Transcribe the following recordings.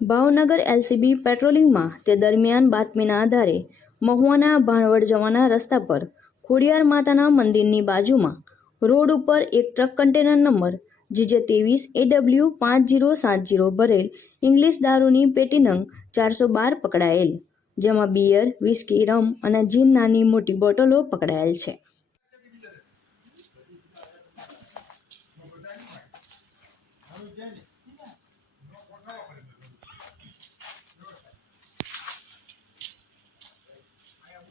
Bhavnagar LCB પેટ્રોલિંગમાં તે દરમિયાન બાતમીના આધારે મહુવાના ભાણવડ જવાના રસ્તા પર ખોડિયાર માતાના મંદિરની બાજુમાં રોડ ઉપર એક ટ્રક કન્ટેનર નંબર જીજે ત્રેવીસ એડબ્લ્યુ પાંચ જીરો સાત જીરો ભરેલ ઇંગ્લિશ દારૂની પેટી નંગ ચારસો બાર પકડાયેલ, જેમાં બિયર, વિસ્કી, રમ અને જીન નાની મોટી બોટલો પકડાયેલ છે.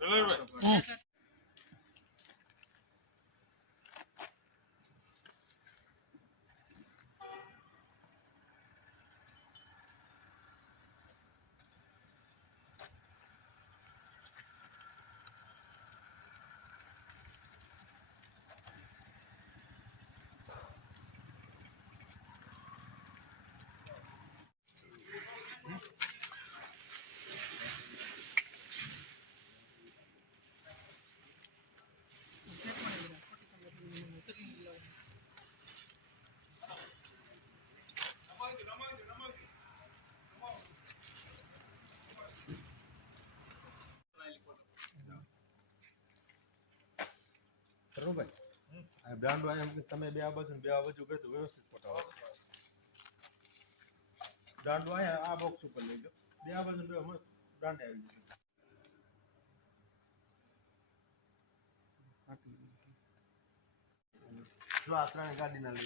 Öyle mi? ધરુભાઈ બ્રાન્ડ વાળા તમે બે આ બાજુ બે આ બાજુ કરતો વ્યવસ્થિત ફોટો બ્રાન્ડ વાળા આ બોક્સ ઉપર લઈ લો બે આ બાજુ બે બ્રાન્ડ આવી જશે જો આ ત્રણ ગાડીના લઈ